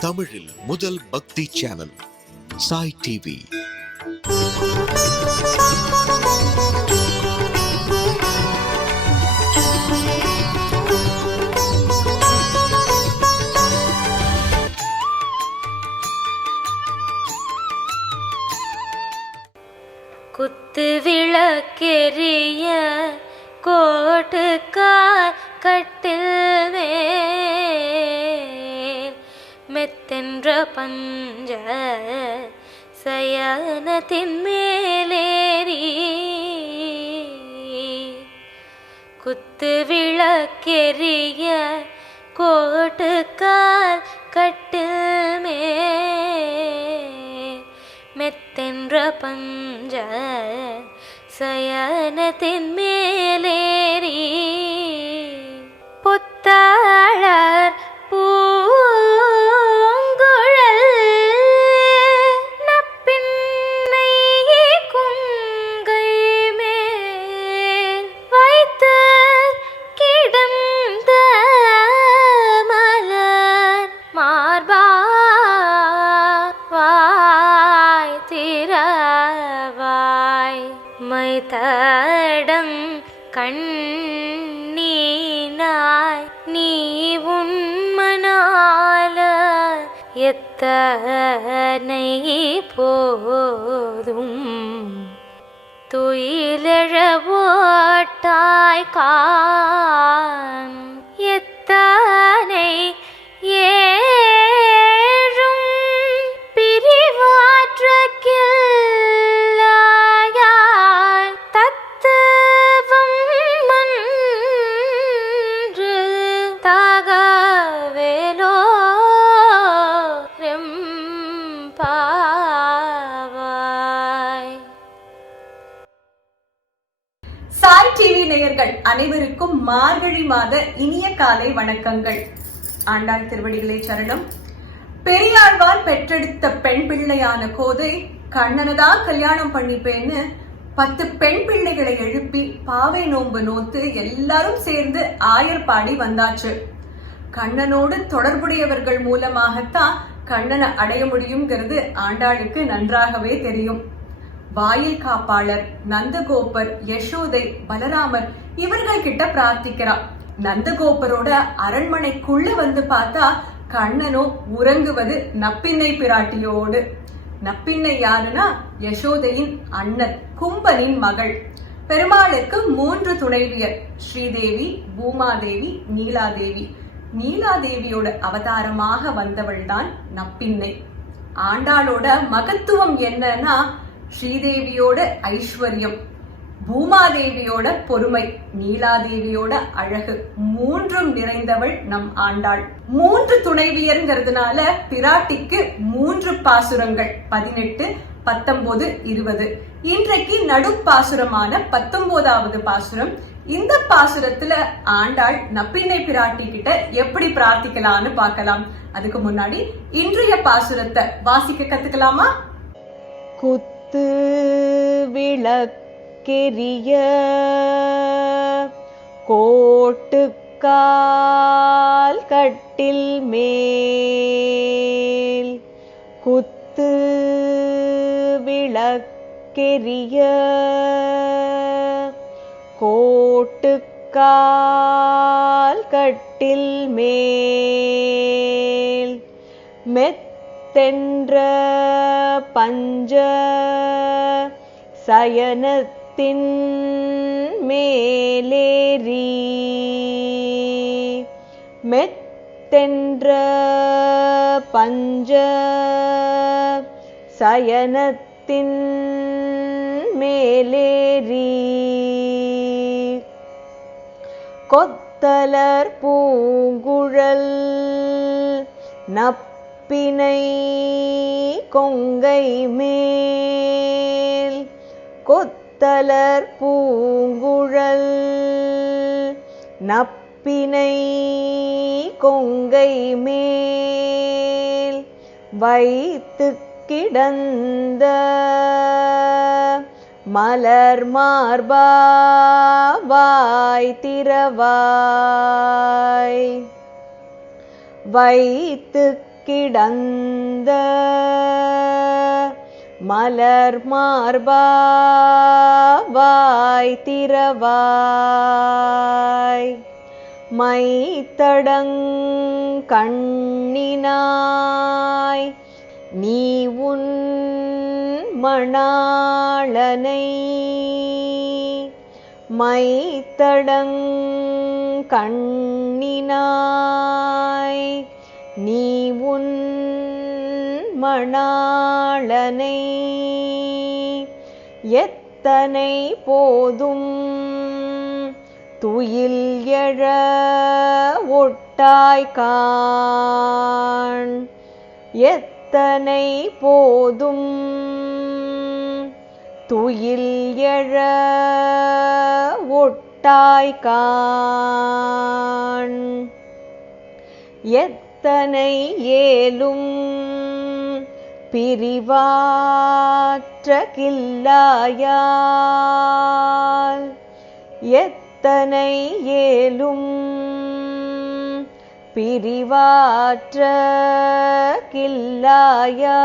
தமிழில் முதல் பக்தி சேனல் சாய் டிவி. குத்து விளக்கெரிய கோட்டுக்கார் கட்டில் மெத்தென்ற பஞ்ச சயனத்தின் மேலேறி குத்து விளக்கெரிய கோட்டுக்கார் கட்டில் மெத்தென்ற பஞ்ச சயனத்தின் மேலேறி புத்தாளர் பூங்குழல் நப்பின்னை குங்கை மேல் வைத்து கிடந்த மலர் மார்பா திரவாய் மைதடங் கண்ணீனாய் நீ உன்மனால எத்தனை போதும் துயிலெழ ஓட்டாய் கான் எத்தனை ஏழும் பிரிவாற்ற கில்லாயாய் தத்துவம் மன்று தகவேலோ ரெம்பாவாய். சாய் டிவி நேயர்கள் அனைவருக்கும் மார்கழி மாத இனிய காலை வணக்கங்கள். ஆண்டாள் திருவடிகளே சரணம். பெரியாழ்வார் பெற்றெடுத்த பெண் பிள்ளையான கோதை கண்ணனதான் கல்யாணம் பண்ணிப்பேன்னு 10 பெண் பிள்ளைகளை எழுப்பி பாவை நோன்பு நோத்து எல்லாரும் சேர்ந்து ஆயர்பாடி வந்தாச்சு. கண்ணனோடு தொடர்புடையவர்கள் மூலமாகத்தான் கண்ணனை அடைய முடியுங்கிறது ஆண்டாளுக்கு நன்றாகவே தெரியும். வாயில் காப்பாளர் நந்தகோபர், யசோதை, பலராமர் இவர்கள் கிட்ட பிரார்த்திக்கிறார். நந்தகோபரோட அரண்மனைக்குள்ள வந்து பார்த்தா கண்ணனோ உறங்குவது நப்பின்னை பிராட்டியோடு. நப்பின்னை யாருன்னா யசோதையின் அண்ணன் கும்பனின் மகள். பெருமாளுக்கு 3 துணைவியர், ஸ்ரீதேவி, பூமாதேவி, நீலாதேவி. நீலாதேவியோட அவதாரமாக வந்தவள் தான் நப்பின்னை. ஆண்டாளோட மகத்துவம் என்னன்னா ஸ்ரீதேவியோட ஐஸ்வர்யம், பூமாதேவியோட பொறுமை, நீலாதேவியோட அழகு, 3ம் நிறைந்தவள் நம் ஆண்டாள். 3 துணைவியர்ங்கிறதுனால பிராட்டிக்கு 3 பாசுரங்கள் 18, 19, 20. இன்றைக்கு நடுப்பாசுரமான 19வது பாசுரம். இந்த பாசுரத்துல ஆண்டாள் நப்பின்னை பிராட்டி கிட்ட எப்படி பிரார்த்திக்கலாம்னு பார்க்கலாம். அதுக்கு முன்னாடி இன்றைய பாசுரத்தை வாசிக்க கத்துக்கலாமா? குத்து விளக்கெரிய கோட்டுக்கால் கட்டில் மேல் குத்து விளக்கெரிய கோட்டுக்கால் கட்டில் மேல் மெத்தென்ற பஞ்ச சயனத்தின் மேலேறி மெத்தென்ற பஞ்ச சயனத்தின் மேலேறி கொத்தலர் பூங்குழல் நப்பினை கொங்கை மேல் கொத்தலர் பூங்குழல் நப்பினை கொங்கை மேல் வைத்து கிடந்த மலர் மார்பாய் திரவாய் வைத்து கிடந்த மலர் மார்பா வாய் திறவாய் மைத்தடங் கண்ணினாய் நீ உன் மணாளனை மைத்தடங் கண்ணினாய் நீ உன் மணாளனை எத்தனை போதும் துயில் எழ ஒட்டாய்காண் எத்தனை போதும் துயில் எழ ஒட்டாய்காண் எத்தனை ஏலும் பிரிவாற்ற கில்லாயால் எத்தனை ஏலும் பிரிவாற்ற கில்லாயால்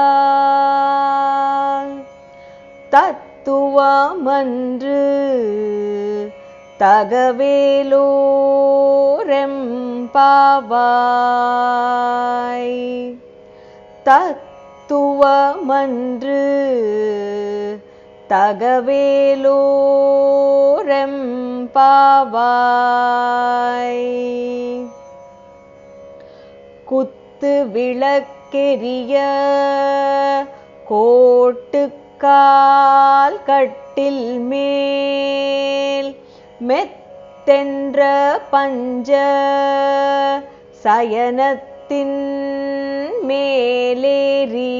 தத்துவமன்று தகவேலோரெம்பாவாய் தத்துவமன்று தகவேலோரெம்பாவாய் குத்து விளக்கெரிய கோட்டுக்கால் கட்டில் மேல் மெத்தென்ற பஞ்ச சயனத்தின் மேலேறி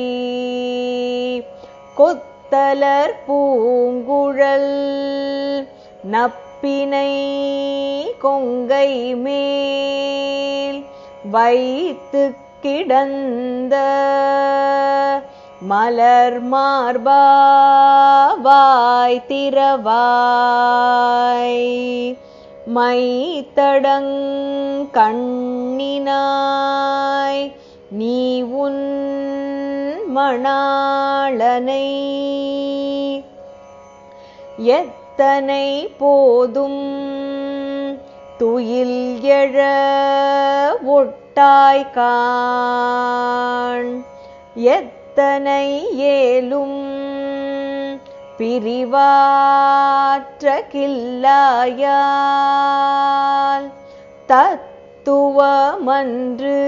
கொத்தலர் பூங்குழல் நப்பினை கொங்கை மேல் வைத்து கிடந்த மலர் மார்பா வாய் திறவாய் மைத்தடங் கண்ணினாய் நீ உன் மணாளனை எத்தனை போதும் துயில் எழ ஒட்டாய்காண் எத்தனை ஏலும் பிரிவாற்ற கில்லாயால் தத்துவமன்று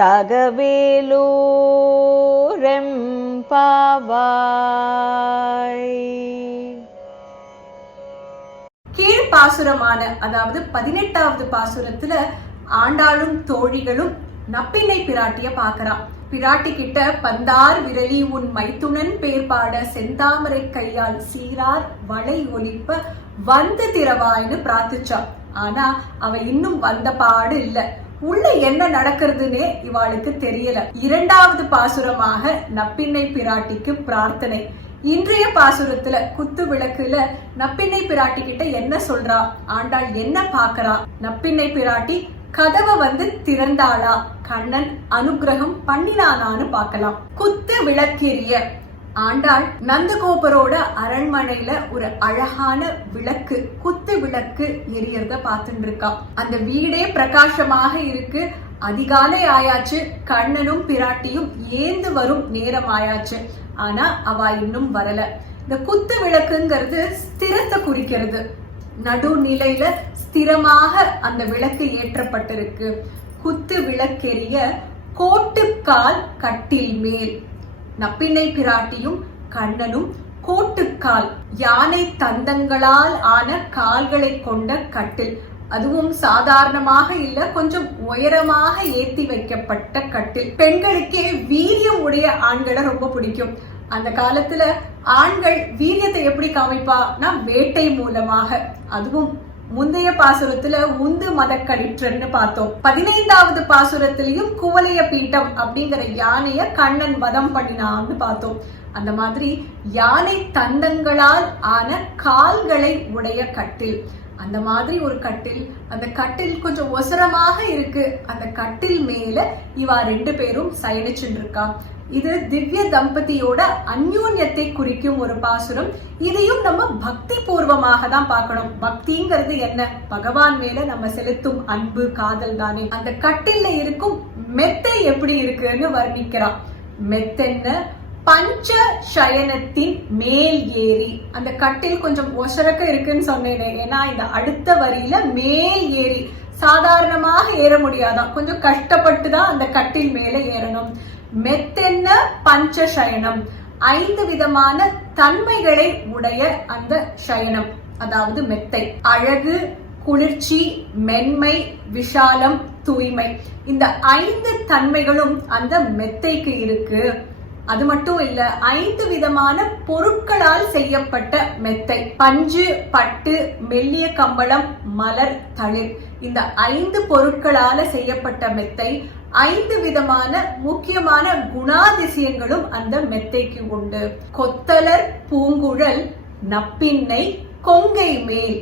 தகவேலோரெம்பாவாய். கீழ்பாசுரமான அதாவது 18வது பாசுரத்துல ஆண்டாளும் தோழிகளும் நப்பிள்ளை பிராட்டிய பாக்குறான். பிராட்டி கிட்ட பந்தார் விரலி உன் மைத்துனன் பேர் பாட செந்தாமரை கையால் சீரார் வளை ஒலிப்ப வந்து திறவாய்னு பிரார்த்திச்சான். ஆனா அவ இன்னும் வந்த பாடு இல்ல. உள்ள என்ன நடக்கிறதுனே இவாளுக்கு தெரியல. 2வது பாசுரமாக நப்பிண்ணை பிராட்டிக்கு பிரார்த்தனை. இன்றைய பாசுரத்துல குத்து விளக்குல நப்பிண்ணை பிராட்டி கிட்ட என்ன சொல்றா, ஆண்டாள் என்ன பாக்குறா, நப்பிண்ணை பிராட்டி கதவை வந்து திறந்தாளா, கண்ணன் அனுகிரகம் பண்ணினானான்னு பார்க்கலாம். குத்து விளக்கெரிய ஆண்டாள் நந்தகோபரோட அரண்மனையில ஒரு அழகான விளக்கு, குத்து விளக்கு எரியறத பார்த்துட்டு இருக்கா. அந்த வீடே பிரகாசமாக இருக்கு. அதிகாலை ஆயாச்சு. கண்ணனும் பிராட்டியும் ஏந்து வரும் நேரம் ஆயாச்சு. ஆனா அவ இன்னும் வரல. இந்த குத்து விளக்குங்கிறது ஸ்திரத்தை குறிக்கிறது. நடுநிலையில ஸ்திரமாக அந்த விளக்கு ஏற்றப்பட்டிருக்கு. குத்து விளக்கெரிய கோட்டுக்கால் கட்டில் மேல். நப்பிண்ணை பிராட்டியும் கண்ணனும் கோட்டுக்கால் யானை தந்தங்களால் ஆன கால்களை கொண்ட கட்டில். அதுவும் சாதாரணமாக இல்ல, கொஞ்சம் உயரமாக ஏத்தி வைக்கப்பட்ட கட்டில். பெண்களுக்கே வீரியம் உடைய ஆண்களை ரொம்ப பிடிக்கும். அந்த காலத்துல ஆண்கள் வீரியத்தை எப்படி காமிப்பானா வேட்டை மூலமாக. அதுவும் முந்தைய பாசுரத்துல உந்து மதக்களிற்றுன்னு பார்த்தோம். 15வது பாசுரத்திலையும் குவலைய பீட்டம் அப்படிங்கிற யானைய கண்ணன் வதம் பண்ணினான்னு பார்த்தோம். அந்த மாதிரி யானை தந்தங்களால் ஆன கால்களை உடைய கட்டில். அந்த மாதிரி ஒரு கட்டில். அந்த கட்டில் கொஞ்சம் ஒசரமாக இருக்கு. அந்த கட்டில் மேல இவா 2 பேரும் சயனிச்சுட்டு இருக்கா. இது திவ்ய தம்பதியோட அந்யோன்யத்தை குறிக்கும் ஒரு பாசுரம். இதையும் நம்ம பக்தி பூர்வமாக தான் பார்க்கணும். பக்திங்கிறது என்ன? பகவான் மேல நம்ம செலுத்தும் அன்பு, காதல் தானே. அந்த கட்டில்ல இருக்கும் மெத்தை எப்படி இருக்குன்னு வர்ணிக்கிறான். மெத்தென்ன பஞ்ச சயனத்தின் மேல் ஏறி. அந்த கட்டில் கொஞ்சம் ஒசரக்க இருக்குன்னு சொன்னேனே, ஏன்னா இந்த அடுத்த வரியில மேல் ஏறி சாதாரணமாக ஏற முடியாதான், கொஞ்சம் கஷ்டப்பட்டு தான் அந்த கட்டில் மேல ஏறணும். மெத்தென்ன பஞ்ச சயனம், 5 விதமான தன்மைகளை உடைய அந்த சயனம், அதாவது மெத்தை. அழகு, குளிர்ச்சி, மென்மை, விஷாலம், தூய்மை, இந்த 5 தன்மைகளும் அந்த மெத்தைக்கு இருக்கு. அது மட்டும் இல்ல, 5 விதமான பொருட்களால் செய்யப்பட்ட மெத்தை. பஞ்சு, பட்டு, மெல்லிய கம்பளம், மலர், தளிர், இந்த 5 பொருட்களால செய்யப்பட்ட மெத்தை. 5 விதமான முக்கியமான குணாதிசயங்களும் அந்த மெத்தைக்கு உண்டு. கொத்தலர் பூங்குழல் நப்பின்னை கொங்கை மேல்.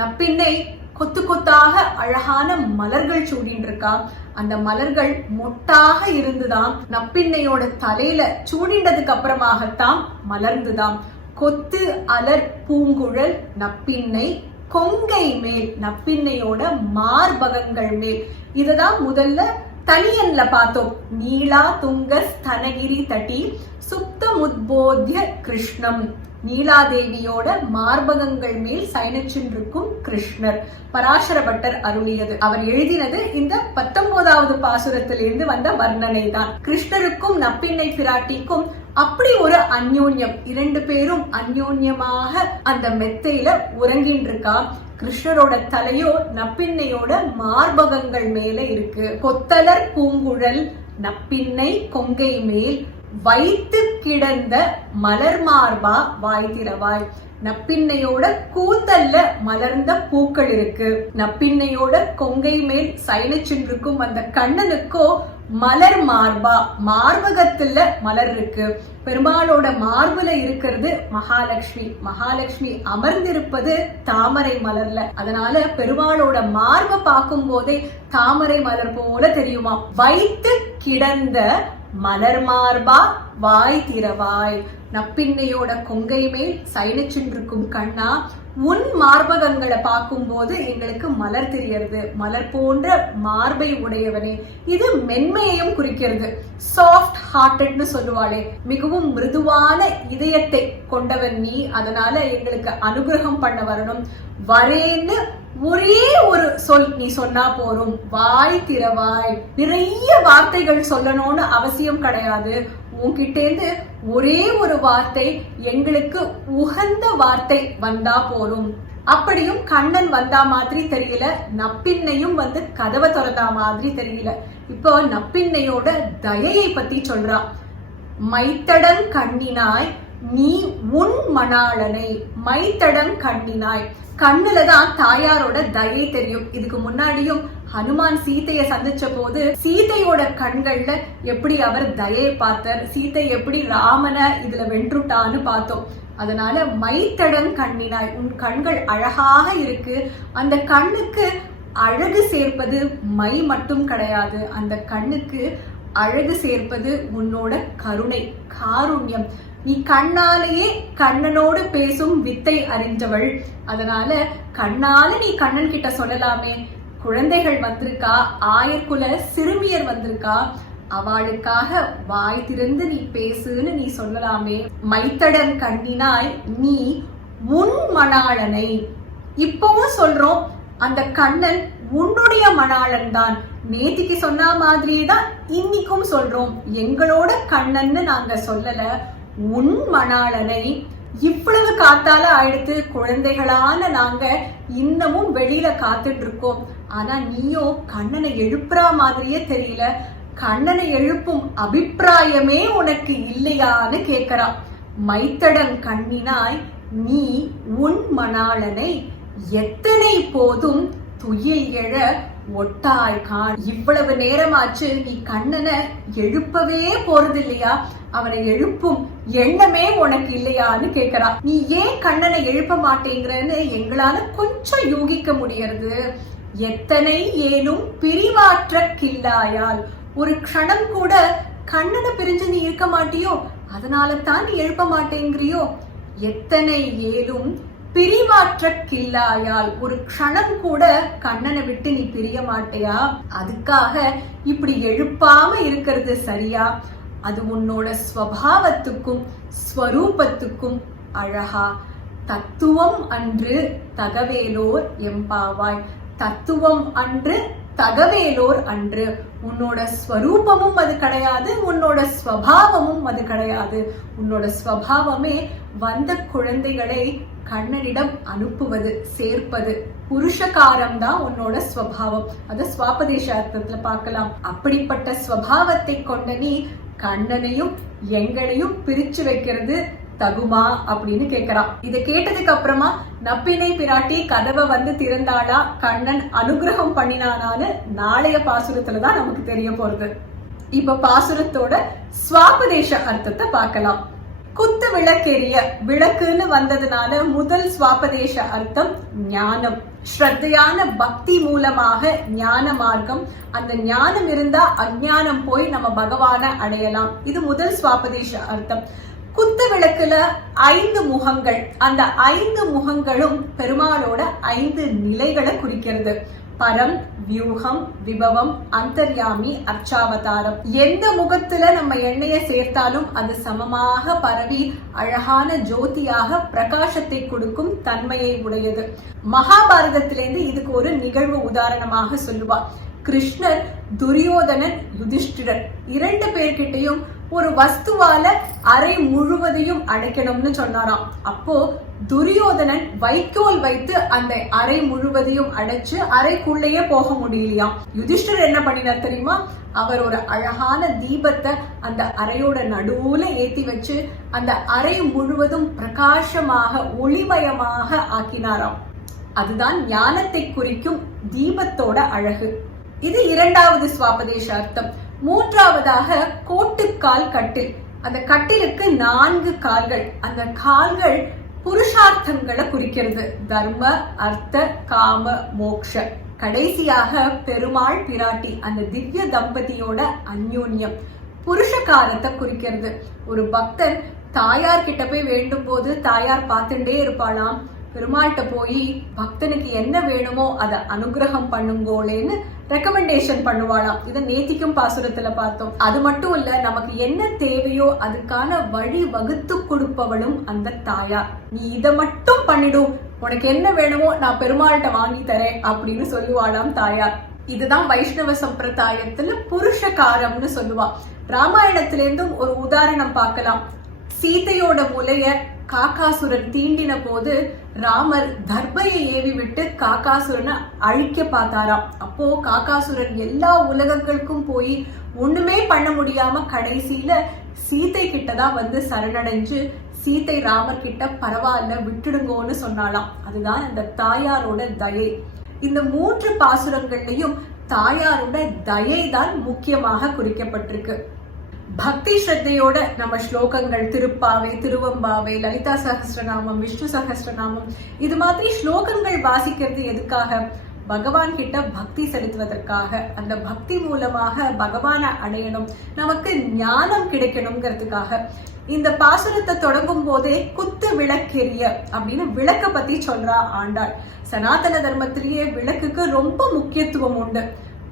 நப்பின்னை கொத்து கொத்தாக அழகான மலர்கள் சூடின்னு இருக்கா. அந்த மலர்கள் மொட்டாக இருந்துதான் நப்பின்னையோட தலையில சூடிண்டதுக்கு அப்புறமாகத்தான் மலர்ந்துதான். கொத்து அலர் பூங்குழல் நப்பின்னை கொங்கை மேல், நப்பின்னையோட மார்பகங்கள் மேல். இததான் முதல்ல தனியன்ல பார்த்தோம். நீலா துங்க ஸ்தனகிரி தட்டி சுப்த முத்போத்ய கிருஷ்ணம். நீலாதேவியோட மார்பகங்கள் மேல் சயனிச்சிருக்கும் கிருஷ்ணர் பராசர பட்டர் அருளியது. அவர் எழுதினது இந்த 19வது பாசுரத்திலிருந்து வந்த வர்ணனை தான். கிருஷ்ணருக்கும் நப்பின்னை பிராட்டிக்கும் அப்படி ஒரு அந்யோன்யம். 2 பேரும் அந்யோன்யமாக அந்த மெத்தையில உறங்கின்னு இருக்கா. கிருஷ்ணரோட தலையோ நப்பின்னையோட மார்பகங்கள் மேல இருக்கு. கொத்தலர் பூங்குழல் நப்பின்னை கொங்கை மேல் வைத்து கிடந்த மலர் மார்பா வாய் திறவாய். நப்பின்னையோட கூந்தல்ல மலர்ந்த பூக்கள் இருக்கு. நப்பின்னையோட கொங்கை மேல் சயனிச்சிருக்கும் அந்த கண்ணனுக்கோ மலர் மார்பா, மார்பகத்துல மலர் இருக்கு. பெருமாளோட மார்புல இருக்கிறது மகாலட்சுமி. மகாலட்சுமி அமர்ந்திருப்பது தாமரை மலர்ல. அதனால பெருமாளோட மார்பை பார்க்கும் போதே தாமரை மலர் போல தெரியுமா. வைத்து கிடந்த மலர் மார்பா வாய் திறவாய். நப்பின்னையோட கொங்கை மேல் சயனிச்சிருக்கும் கண்ணா, உன் மார்பகங்களை பார்க்கும் போது எங்களுக்கு மலர் தெரியறது. மலர் போன்ற மார்பை உடையவனே. இது மென்மையையும் குறிக்கிறது. சாஃப்ட் ஹார்ட்டட்னு சொல்லுவாளே, மிகவும் மிருதுவான இதயத்தை கொண்டவன் நீ. அதனால எங்களுக்கு அனுகிரகம் பண்ண வரணும். வரேன்னு ஒரே ஒரு சொல் நீ சொன்னா போரும். வாய் திறவாய். நிறைய வார்த்தைகள் சொல்லணும்னு அவசியம் கிடையாது. உன்கிட்டேந்து ஒரே ஒரு வார்த்தை, எங்களுக்கு உகந்த வார்த்தை வந்தா போரும். அப்படியும் கண்ணன் வந்தா மாதிரி தெரியல, நப்பின்னையும் வந்து கதவை திறந்தா மாதிரி தெரியல. இப்போ நப்பின்னையோட தயையை பத்தி சொல்றா. மைத்தடங் கண்ணினாய் நீ உன் மணாளனை. மைத்தடங் கண்ணினாய், கண்ணுலதான் தாயாரோட தயை தெரியும். இதுக்கு முன்னாடியும் ஹனுமான் சீதைய சந்திச்ச போது சீதையோட கண்கள்ல எப்படி அவர் தயை பார்த்தார், சீதை எப்படி ராமனை இதுல வென்றுட்டான்னு பார்த்தோம். அதனால மைத்தடங் கண்ணினாய், உன் கண்கள் அழகாக இருக்கு. அந்த கண்ணுக்கு அழகு சேர்ப்பது மை மட்டும் கிடையாது. அந்த கண்ணுக்கு அழகு சேர்ப்பது உன்னோட கருணை, காருண்யம். நீ கண்ணாலேயே கண்ணனோடு பேசும் வித்தை அறிஞ்சவள். அதனால கண்ணால நீ கண்ணன் கிட்ட சொல்லலாமே. குழந்தைகள் வந்திருக்கா, ஆயர்குல சிறுமியர் வந்திருக்கா, அவளுக்காக வாய் திறந்து நீ பேசுன்னு நீ சொல்லலாமே. மைத்தடன் கண்ணினாய் நீ உன் மணாளனை. இப்பவும் சொல்றோம், அந்த கண்ணன் உன்னுடைய மணாளன் தான். நேத்திக்கு சொன்ன மாதிரியே தான் இன்னைக்கும் சொல்றோம். எங்களோட கண்ணன்னு நாங்க சொல்லல, உன் மணாளனை. இவ்வளவு காத்தால ஆயிடுத்து, குழந்தைகளான நாங்க இன்னமும் வெளியில காத்துட்டு இருக்கோம். ஆனா நீயோ கண்ணனை எழுப்புற மாதிரியே தெரியல. கண்ணனை எழுப்பும் அபிப்பிராயமே உனக்கு இல்லையான்னு கேக்குறா. மைத்தடன் கண்ணினாய் நீ உன் மணாளனை எத்தனை போதும் துயில் எழ ஒட்டாய் கான். இவ்வளவு நேரமாச்சு, நீ கண்ணனை எழுப்பவே போறது இல்லையா? அவனை எழுப்பும் எண்ணமே உனக்கு இல்லையான்னு கேக்குறா. நீ ஏன் கண்ணனை எழுப்ப மாட்டேங்கிறன்னு எங்களால கொஞ்சம் யூகிக்க முடியறது. எத்தனை ஏனும் பிரிவாற்ற கில்லாயால், ஒரு க்ஷணம் கூட கண்ணனை பிரிஞ்சு நீ இருக்க மாட்டியோ, அதனால தான் நீ எழுப்ப மாட்டேங்கிறியோ. எத்தனை ஏலும் பிரிவாற்ற கில்லாயால், ஒரு க்ஷணம் கூட கண்ணனை விட்டு நீ பிரிய மாட்டியா, அதுக்காக இப்படி எழுப்பாம இருக்கிறது சரியா? அது உன்னோட ஸ்வபாவத்துக்கும் ஸ்வரூபத்துக்கும் அழகா? தத்துவம் அன்று தகவேலோர் எம்பாவாய். தத்துவம் அன்று தகவேலோர் அன்று. உன்னோட ஸ்வரூபமும் அது கிடையாது, உன்னோட ஸ்வபாவமும் அது கிடையாது. உன்னோட ஸ்வபாவமே வந்த குழந்தைகளை கண்ணனிடம் அனுப்புவது, சேர்ப்பது. புருஷகாரம் தான் உன்னோட ஸ்வபாவம். அத ஸ்வாபதேச அர்த்தத்துல பார்க்கலாம். அப்படிப்பட்ட ஸ்வபாவத்தை கொண்ட நீ கண்ணனையும் எங்களையும் பிரிச்சு வைக்கிறது தகுமா அப்படின்னு கேக்குறான். இதை கேட்டதுக்கு அப்புறமா நப்பினை பிராட்டி கதவை வந்து திறந்தாளா, கண்ணன் அனுகிரகம் பண்ணினானான்னு நாளைய பாசுரத்துலதான் நமக்கு தெரிய போறது. இப்ப பாசுரத்தோட ஸ்வாபதேச அர்த்தத்தை பார்க்கலாம். குத்து விளக்கெரிய, விளக்குன்னு வந்ததுனால முதல் ஸ்வாபதேச அர்த்தம் ஞானம். ஸ்ரத்தையான பக்தி மூலமாக ஞான மார்க்கம். அந்த ஞானம் இருந்தா அஞ்ஞானம் போய் நம்ம பகவான அடையலாம். இது முதல் ஸ்வாபதேச அர்த்தம். குத்து விளக்குல 5 முகங்கள். அந்த 5 முகங்களும் பெருமாளோட 5 நிலைகளை குறிக்கிறது. பரம், வியூகம், விபவம், அந்தர்யாமி, அர்ச்சாவதாரம். எந்த முகத்துல நம்ம எண்ணெயை சேர்த்தாலும் அது சமமாக பரவி அழகான ஜோதியாக பிரகாசத்தை கொடுக்கும் தன்மையை உடையது. மகாபாரதத்திலிருந்து இதுக்கு ஒரு நிகழ்வு உதாரணமாக சொல்லுவா. கிருஷ்ணர், துரியோதனன், யுதிஷ்டிரர் 2 பேர்கிட்டையும் ஒரு வஸ்துவால அறை முழுவதையும் அடைக்கணும்னு சொன்னாராம். அப்போ துரியோதனன் வைக்கோல் வைத்து அந்த அறை முழுவதையும் அடைச்சு அறைக்குள்ளேயே போக முடியலையாம். யுதிஷ்டர் என்ன பண்ணினார் தெரியுமா? அவர் ஒரு அழகான தீபத்தை அந்த அறையோட நடுவுல ஏத்தி வச்சு அந்த அறை முழுவதும் பிரகாசமாக ஒளிமயமாக ஆக்கினாராம். அதுதான் ஞானத்தை குறிக்கும் தீபத்தோட அழகு. இது 2வது ஸ்வாபதேச அர்த்தம். 3வதாக கோட்டுக்கால் கட்டில். அந்த கட்டிலுக்கு 4 கால்கள். அந்த கால்கள் புருஷார்த்தங்களை குறிக்கிறது. தர்ம, அர்த்த, காம, மோக்ஷ. கடைசியாக பெருமாள் பிராட்டி, அந்த திவ்ய தம்பதியோட அந்யோன்யம் புருஷகாரத்தை குறிக்கிறது. ஒரு பக்தன் தாயார் கிட்ட போய் வேண்டும் போது தாயார் பார்த்துட்டே இருப்பாளாம். பெருமாள்கிட்ட போய் பக்தனுக்கு என்ன வேணுமோ அதை அனுகிரகம் பண்ணுங்கோலேன்னு ரெக்கமெண்டேஷன் பண்ணுவாளாம். இதை நேத்திக்கும் பாசுரத்துல பார்த்தோம். அது மட்டும் இல்ல, நமக்கு என்ன தேவையோ அதுக்கான வழி வகுத்து கொடுப்பவளும் அந்த தாயார். நீ இதை மட்டும் பண்ணிடும், உனக்கு என்ன வேணுமோ நான் பெருமாள்கிட்ட வாங்கி தரேன் அப்படின்னு சொல்லுவாளாம் தாயார். இதுதான் வைஷ்ணவ சம்பிரதாயத்துல புருஷகாரம்னு சொல்லுவா. ராமாயணத்திலிருந்தும் ஒரு உதாரணம் பார்க்கலாம். சீதையோட முலைய காக்காசுரன் தீண்டின போது ராமர் தர்பையை ஏவி விட்டு காக்காசுரனை அழிக்க பார்த்தாராம். அப்போ காக்காசுரன் எல்லா உலகங்களுக்கும் போய் ஒண்ணுமே பண்ண முடியாம கடைசியில சீதை கிட்டதான் வந்து சரணடைஞ்சு சீதை ராமர் கிட்ட பரவாயில்ல விட்டுடுங்கோன்னு சொன்னாலாம். அதுதான் இந்த தாயாரோட தயை. இந்த 3 பாசுரங்கள்லயும் தாயாரோட தயை தான் முக்கியமாக குறிக்கப்பட்டிருக்கு. பக்தி ஸ்ரத்தையோட நம்ம ஸ்லோகங்கள், திருப்பாவை, திருவம்பாவை, லலிதா சஹஸ்ரநாமம், விஷ்ணு சஹஸ்ரநாமம், இது மாதிரி ஸ்லோகங்கள் வாசிக்கிறது எதுக்காக? பகவான் கிட்ட பக்தி செலுத்துவதற்காக. அந்த பக்தி மூலமாக பகவான அடையணும், நமக்கு ஞானம் கிடைக்கணுங்கிறதுக்காக. இந்த பாசுரத்தை தொடங்கும் போதே குத்து விளக்கெரிய அப்படின்னு விளக்க பத்தி சொல்றா ஆண்டாள். சனாதன தர்மத்திலேயே விளக்குக்கு ரொம்ப முக்கியத்துவம் உண்டு.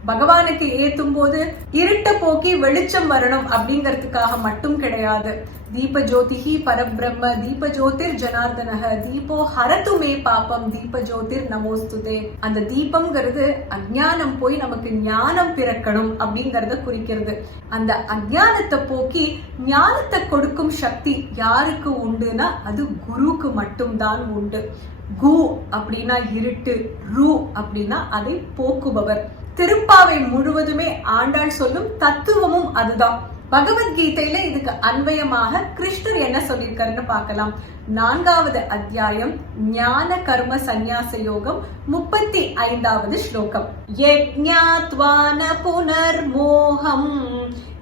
பகவானுக்கு ஏத்தும் போது இருட்ட போக்கி வெளிச்சம் வரணும் அப்படிங்கிறதுக்காக மட்டும் கிடையாது. தீப ஜோதிஹி பரபிரம்ம தீப ஜோதிர் ஜனார்தனஹ தீபோ ஹரதுமே பாபம் தீப ஜோதிர் நமோஸ்துதே. அந்த தீபம்ங்கிறது அஞ்ஞானம் போய் நமக்கு ஞானம் பிறக்கணும் அப்படிங்கறத குறிக்கிறது. அந்த அஞ்ஞானத்தை போக்கி ஞானத்தை கொடுக்கும் சக்தி யாருக்கு உண்டுனா அது குருக்கு மட்டும்தான் உண்டு. கு அப்படின்னா இருட்டு, ரு அப்படின்னா அதை போக்குபவர். திருப்பாவை முழுவதுமே ஆண்டாள் சொல்லும் தத்துவமும் அதுதான். பகவத்கீதையில இதுக்கு அன்வயமாக கிருஷ்ணர் என்ன சொல்லியிருக்காருன்னு பார்க்கலாம். 4வது அத்தியாயம் ஞான கர்ம சந்நியாச யோகம் 35வது ஸ்லோகம். யஜ்ஞாத்வான புனர்மோகம்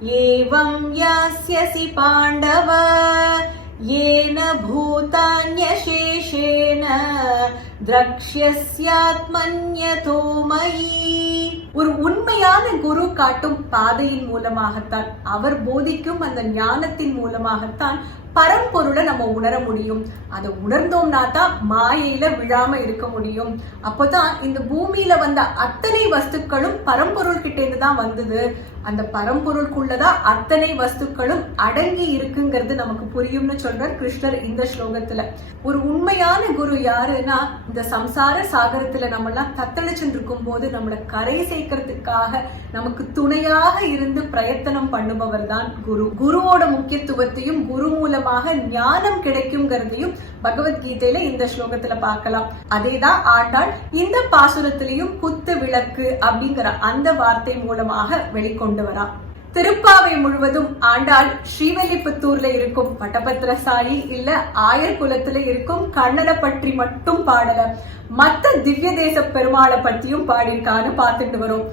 ஏவம் யாஸ்யசி பாண்டவ ஏன பூதான்யசேஷேன த்ரக்ஷ்யஸ்யாத்மன்யதோ மயி. ஒரு உண்மையான குரு காட்டும் பாதையின் மூலமாகத்தான், அவர் போதிக்கும் அந்த ஞானத்தின் மூலமாகத்தான் பரம்பொருளை நம்ம உணர முடியும். அதை உணர்ந்தோம்னா தான் மாயையில விழாம இருக்க முடியும். அப்போதான் இந்த பூமியில வந்த அத்தனை வஸ்துக்களும் பரம்பொருள் கிட்ட இருந்து தான் வந்தது. அந்த பரம்பொருளுக்குள்ளதான் அத்தனை வஸ்துக்களும் அடங்கி இருக்குங்கிறது நமக்கு புரியும்னு சொல்றார் கிருஷ்ணர் இந்த ஸ்லோகத்துல. ஒரு உண்மையான குரு யாருன்னா, இந்த சம்சார சாகரத்துல நம்ம எல்லாம் தத்தளிச்சுட்டு இருக்கும் போது நம்மளை கரை சேர்க்கறதுக்காக நமக்கு துணையாக இருந்து பிரயத்தனம் பண்ணுபவர் தான் குரு. குருவோட முக்கியத்துவத்தையும் குரு மூலமாக ஞானம் கிடைக்கும்ங்கிறதையும் பகவத்கீதையில இந்த ஸ்லோகத்துல பார்க்கலாம். அதேதான் ஆண்டாள் இந்த பாசுரத்திலையும் குத்து விளக்கு அப்படிங்கிற அந்த வார்த்தை மூலமாக வெளிக்கொண்டு வரா. திருப்பாவை முழுவதும் ஆண்டாள் ஸ்ரீவில்லிபுத்தூர்ல இருக்கும் வட்டபத்திரசாயி இல்ல ஆயர் குலத்துல இருக்கும் கண்ணனை பற்றி மட்டும் பாடல, மத்த திவ்ய தேச பெருமாளை பத்தியும் பாடியிருக்கான்னு பார்த்துட்டு வரும்.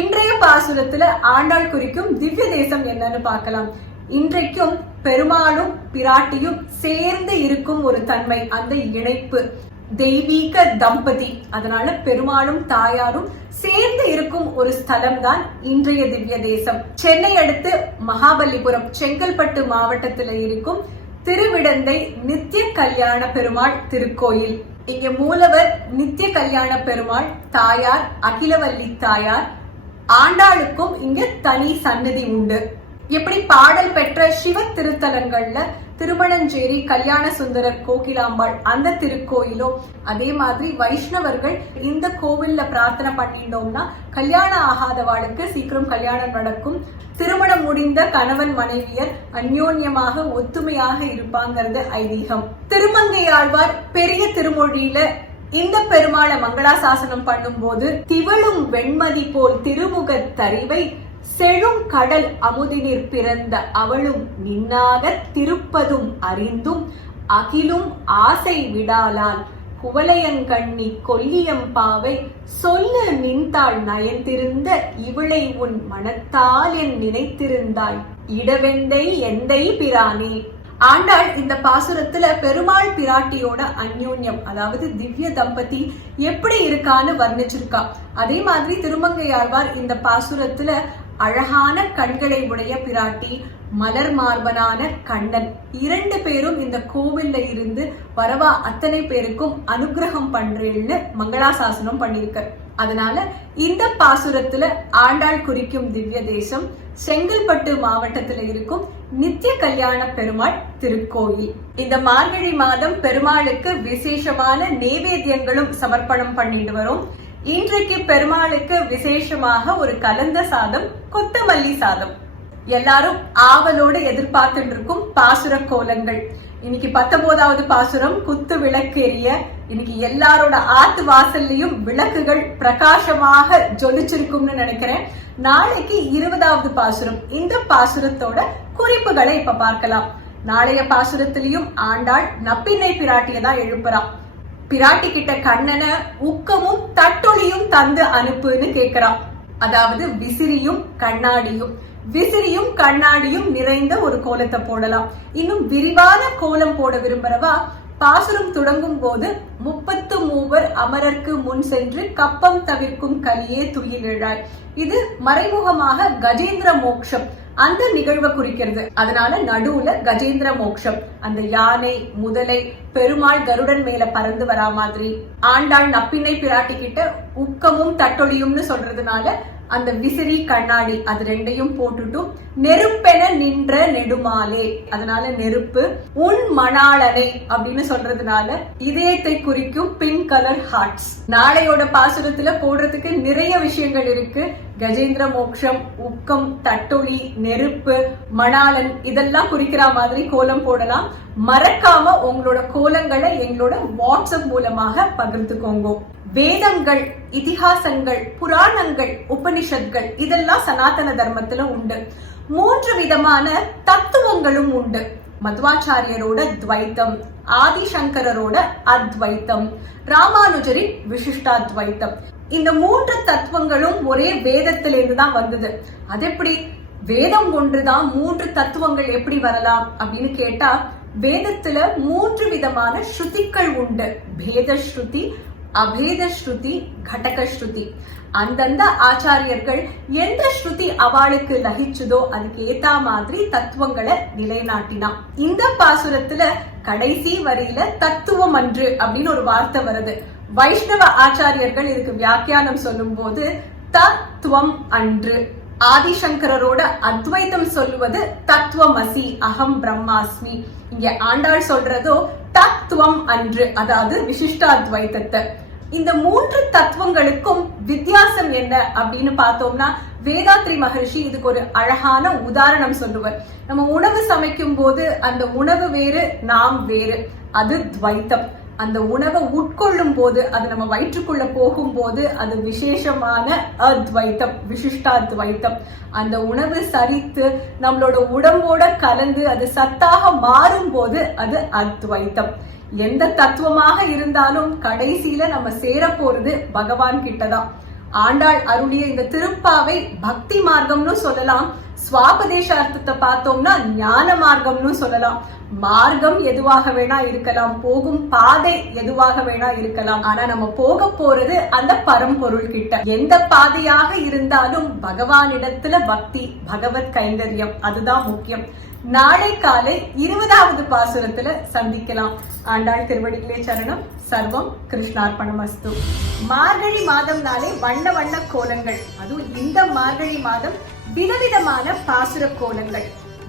இன்றைய பாசுரத்துல ஆண்டாள் குறிக்கும் திவ்ய தேசம் என்னன்னு பார்க்கலாம். இன்றைக்கும் பெருமாளும் பிராட்டியும் சேர்ந்து இருக்கும் ஒரு தன்மை, அந்த இணைப்பு, தெய்வீக தம்பதி. அதனால பெருமாளும் தாயாரும் சேர்ந்து இருக்கும் ஒரு ஸ்தலம் தான் இன்றைய திவ்ய தேசம். சென்னை அடுத்து மகாபலிபுரம் செங்கல்பட்டு மாவட்டத்துல இருக்கும் திருவிடந்தை நித்திய கல்யாண பெருமாள் திருக்கோயில். இங்க மூலவர் நித்திய கல்யாண பெருமாள், தாயார் அகிலவல்லி தாயார். ஆண்டாளுக்கும் இங்க தனி சன்னதி உண்டு. எப்படி பாடல் பெற்ற சிவ திருத்தலங்கள்ல திருமணஞ்சேரி கல்யாண சுந்தரர் கோகிலாம்பாள் அந்த திருக்கோயிலோ, அதே மாதிரி வைஷ்ணவர்கள் இந்த கோவில்ல பிரார்த்தனை பண்ணிட்டோம்னா கல்யாணம் ஆகாதவாளுக்கு சீக்கிரம் கல்யாணம் நடக்கும். திருமணம் முடிந்த கணவன் மனைவியர் அந்யோன்யமாக ஒத்துமையாக இருப்பாங்கிறது ஐதீகம். திருமங்கையாழ்வார் பெரிய திருமொழியில இந்த பெருமாளை மங்களாசாசனம் பண்ணும் போது, திவளும் வெண்மதி போல் திருமுக தறிவை செழும் கடல் அமுதினிற் பிறந்த அவளும் நின்னாக திருப்பதும் அறிந்தும் அகிலும் ஆசை விடாலால் குவளையங்கண்ணி கொல்லியம்பாவை சொல்ல நின்றாள் நயந்திருந்த இவளை உன் மனத்தால் என் நினைத்திருந்தாய் இடவெந்தை எந்தை பிரானே. ஆண்டாள் இந்த பாசுரத்துல பெருமாள் பிராட்டியோட அந்யோன்யம், அதாவது திவ்ய தம்பதி எப்படி இருக்கான்னு வர்ணிச்சிருக்கா. அதே மாதிரி திருமங்கையாழ்வார் இந்த பாசுரத்துல அழகான கண்களை உடைய பிராட்டி, மலர் மார்பனான கண்ணன், இரண்டு பேரும் இந்த கோவில்ல இருந்து வரவா அத்தனை பேருக்கும் அனுகிரகம் பண்றேன்னு மங்களாசாசனம் பண்ணிருக்க. அதனால இந்த பாசுரத்துல ஆண்டாள் குறிக்கும் திவ்ய தேசம் செங்கல்பட்டு மாவட்டத்துல இருக்கும் நித்திய கல்யாண பெருமாள் திருக்கோயில். இந்த மார்கழி மாதம் பெருமாளுக்கு விசேஷமான நைவேத்தியங்களும் சமர்ப்பணம் பண்ணிட்டு வரும். இன்றைக்கு பெருமாளுக்கு விசேஷமாக ஒரு கலந்த சாதம், கொத்தமல்லி சாதம். எல்லாரும் ஆவலோடு எதிர்பார்த்துட்டு இருக்கும் பாசுர கோலங்கள். இன்னைக்கு 19வது பாசுரம் குத்து விளக்கேறிய. இன்னைக்கு எல்லாரோட ஆத்து வாசல்லையும் விளக்குகள் பிரகாசமாக ஜொலிச்சிருக்கும்னு நினைக்கிறேன். நாளைக்கு 20வது பாசுரம். இந்த பாசுரத்தோட குறிப்புகளை இப்ப பார்க்கலாம். நாளைய பாசுரத்திலையும் ஆண்டாள் நப்பின்னை பிராட்டியை தான் எழுப்புறா. பிராட்டி கிட்ட கண்ணனை உக்கமும் தட்டொலியும் தந்து அனுப்புன்னு கேக்குறான். அதாவது விசிறியும் கண்ணாடியும், விசிறியும் கண்ணாடியும் நிறைந்த ஒரு கோலத்தை போடலாம். இன்னும் விரிவான கோலம் போட விரும்புறவா பாசுரம் தொடங்கும் போது 33 அமரர்க்கு முன் சென்று கப்பம் தவிர்க்கும் கலியே துயிலிழாய். இது மறைமுகமாக கஜேந்திர மோக்ஷம் அந்த நிகழ்வை குறிக்கிறது. அதனால நடுவுல கஜேந்திர மோக்ஷம், அந்த யானை முதலை பெருமாள் கருடன் மேல பறந்து வரா மாதிரி. ஆண்டாள் நப்பின்னை பிராட்டி கிட்ட உக்கமும் தட்டொலியும்னு சொல்றதுனால அந்த விசிறி கண்ணாடி அது ரெண்டையும் போட்டுட்டும் நெருப்பென நின்ற நெடுமாலே, அதனால நெருப்பு. உன் மணாளனை அப்படின்னு சொல்றதுனால இதயத்தை குறிக்கும் பிங்க் கலர் ஹார்ட்ஸ். நாளையோட பாசுரத்துல போடுறதுக்கு நிறைய விஷயங்கள் இருக்கு. கஜேந்திர மோக்ஷம், உக்கம், தட்டொலி, நெருப்பு, மணாளன் இதெல்லாம் குறிக்கிற மாதிரி கோலம் போடலாம். மறக்காம உங்களோட கோலங்களை எங்களோட வாட்ஸ்அப் மூலமாக பகிர்ந்துக்கோங்க. வேதங்கள், இதிகாசங்கள், புராணங்கள், உபனிஷத்கள் இதெல்லாம் சனாதன தர்மத்துல உண்டு. 3 விதமான தத்துவங்களும் உண்டு. மத்வாச்சாரியரோட துவைத்தம், ஆதிசங்கரோட அத்வைத்தம், ராமானுஜரின் விசிஷ்டாத்வைத்தம். இந்த 3 தத்துவங்களும் ஒரே வேதத்திலிருந்து தான் வந்தது. அது எப்படி? வேதம் ஒன்றுதான் 3 தத்துவங்கள் எப்படி வரலாம் அப்படின்னு கேட்டா, வேதத்துல 3 விதமான ஸ்ருதிகள் உண்டு. பேத ஸ்ருதி, அபேத ஸ்ருதி, கடக ஸ்ருதி. அந்தந்த ஆச்சாரியர்கள் எந்த ஸ்ருதி அவளுக்கு லகிச்சதோ அதுக்கு ஏத்த மாதிரி தத்துவங்களை நிலைநாட்டினான். இந்த பாசுரத்துல கடைசி வரியில தத்துவம் அன்று அப்படின்னு ஒரு வார்த்தை வருது. வைஷ்ணவ ஆச்சாரியர்கள் இதுக்கு வியாக்கியானம் சொல்லும் போது தத்துவம் அன்று. ஆதிசங்கரோட அத்வைதம் சொல்லுவது தத்துவமசி, அகம் பிரம்மாஸ்மி. இங்க ஆண்டாள் சொல்றதோ தத்துவம் அன்று, அதாவது விசிஷ்டாத்வைதத்தை. இந்த 3 தத்துவங்களுக்கும் வித்தியாசம் என்ன அப்படின்னு பார்த்தோம்னா, வேதாத்ரி மகர்ஷி இதுக்கு ஒரு அழகான உதாரணம் சொல்லுவார். நம்ம உணவு சமைக்கும் போது அந்த உணவு வேறு, நாம் வேறு, அது துவைத்தம். அந்த உணவை உட்கொள்ளும் போது, அது நம்ம வயிற்றுக்குள்ள போகும்போது அது விசேஷமான அத்வைத்தம், விசிஷ்டாத்வைத்தம். அந்த உணவு சரித்து நம்மளோட உடம்போட கலந்து அது சத்தாக மாறும் போது அது அத்வைத்தம். எந்த தத்துவமாக இருந்தாலும் கடைசியில நம்ம சேர போறது பகவான் கிட்டதான். ஆண்டாள் அருளிய இந்த திருப்பாவை பக்தி மார்க்கம்னு சொல்லலாம். ஸ்வாபதேசார்த்தத்தை பார்த்தோம்னா ஞான மார்க்கம்னு சொல்லலாம். மார்க்கம் எதுவாக வேணா இருக்கலாம், போகும் பாதை எதுவாக வேணா இருக்கலாம். ஆனா நம்ம போக போறது அந்த பரம்பொருள் கிட்ட. எந்த பாதையாக இருந்தாலும் பகவானிடத்துல பக்தி, பகவத் கைங்கரியம், அதுதான் முக்கியம். நாளை காலை 20வது பாசுரத்துல சந்திக்கலாம். ஆண்டாள் திருவடிகளே சரணம். சர்வம் கிருஷ்ணார்ப்பணமஸ்து. மார்கழி மாதம்னாலே வண்ண வண்ண கோலங்கள், அதுவும் இந்த மார்கழி மாதம் விதவிதமான பாசுர கோலங்கள்.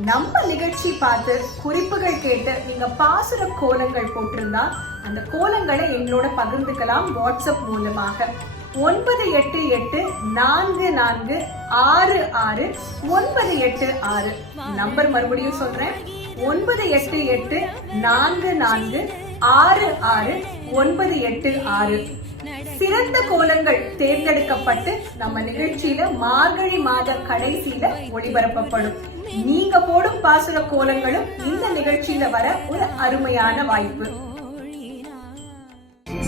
நம்ம நிகழ்ச்சி பார்த்து குறிப்புகள் கேட்டு நீங்க பாசுர கோலங்கள் போட்டிருந்தா அந்த கோலங்களை எங்களோட பகிர்ந்துக்கலாம் வாட்ஸ்அப் மூலமாக. 9884466986. நம்பர் மறுபடியும் சொல்றேன், 9884466986. சிறந்த கோலங்கள் தேர்ந்தெடுக்கப்பட்டு நம்ம நிகழ்ச்சியில மார்கழி மாத கடைசியில ஒளிபரப்பப்படும். நீங்க போடும் பாசுர கோலங்களும் இந்த நிகழ்ச்சியில வர ஒரு அருமையான வாய்ப்பு.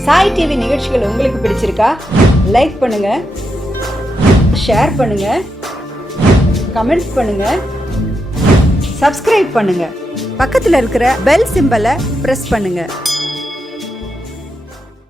சாய் டிவி நிகழ்ச்சிகள் உங்களுக்கு பிடிச்சிருக்கா? லைக் பண்ணுங்க, ஷேர் பண்ணுங்க, கமெண்ட் பண்ணுங்க, சப்ஸ்கிரைப் பண்ணுங்க. பக்கத்துல இருக்கிற பெல் சிம்பலை பிரஸ் பண்ணுங்க.